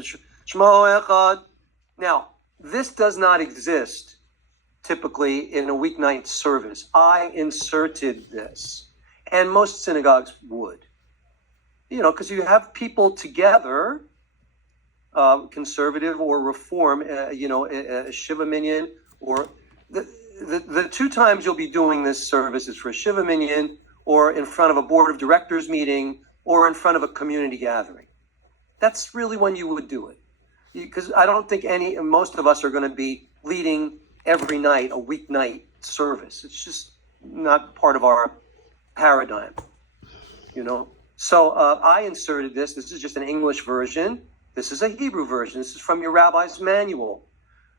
Shmo Echad. Now, this does not exist typically in a weeknight service. I inserted this, and most synagogues would. Because you have people together, conservative or reform, a Shiva Minyan, or the two times you'll be doing this service is for a Shiva Minyan, or in front of a board of directors meeting, or in front of a community gathering. That's really when you would do it. Because I don't think most of us are going to be leading every night a weeknight service. It's just not part of our paradigm, So I inserted this. This is just an English version. This is a Hebrew version. This is from your rabbi's manual.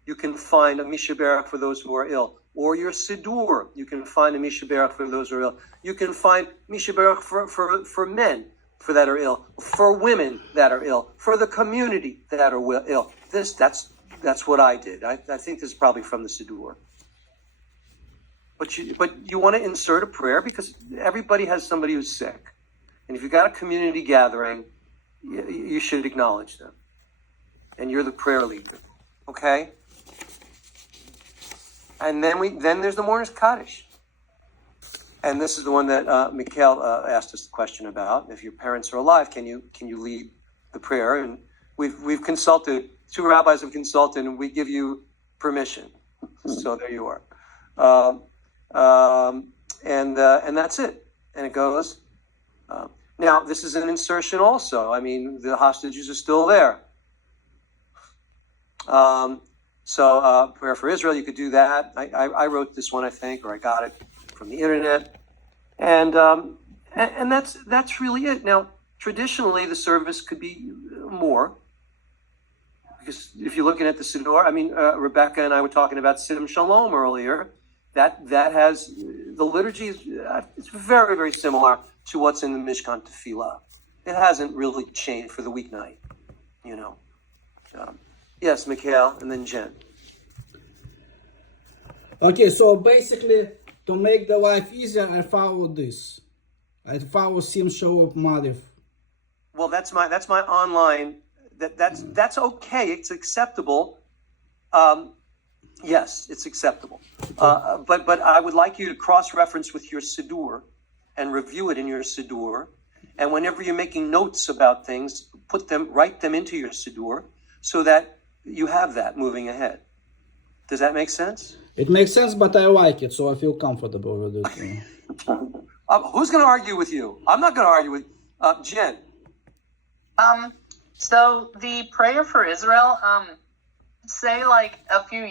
You can find a Sheberach for those who are ill. Or your Siddur. You can find a Sheberach for those who are ill. You can find Sheberach for men that are ill, for women that are ill, for the community that are ill. That's what I did. I think this is probably from the Siddur. But you want to insert a prayer because everybody has somebody who's sick. And if you've got a community gathering, you should acknowledge them. And you're the prayer leader. Okay? And then there's the Mourner's Kaddish. And this is the one that Mikhail asked us the question about. If your parents are alive, can you lead the prayer? And we've consulted, two rabbis have consulted, and we give you permission. So there you are. And that's it. And it goes. Now, this is an insertion also. I mean, the hostages are still there. So prayer for Israel, you could do that. I wrote this one, I think, or I got it from the internet. And that's really it. Now, traditionally, the service could be more. Because if you're looking at the Siddur, I mean, Rebecca and I were talking about Siddur Shalom earlier. That has, the liturgy is it's very, very similar to what's in the Mishkan Tefillah. It hasn't really changed for the weeknight, Yes, Mikhail, and then Jen. Okay, so basically, to make the life easier, I follow this. I follow Sim Show of Mariv. Well, that's my online. That's okay. It's acceptable. Yes, it's acceptable. But I would like you to cross-reference with your Siddur and review it in your Siddur. And whenever you're making notes about things, write them into your Siddur so that you have that moving ahead. Does that make sense? It makes sense, but I like it, so I feel comfortable with it. Who's going to argue with you? I'm not going to argue with Jen. So the prayer for Israel, say like a few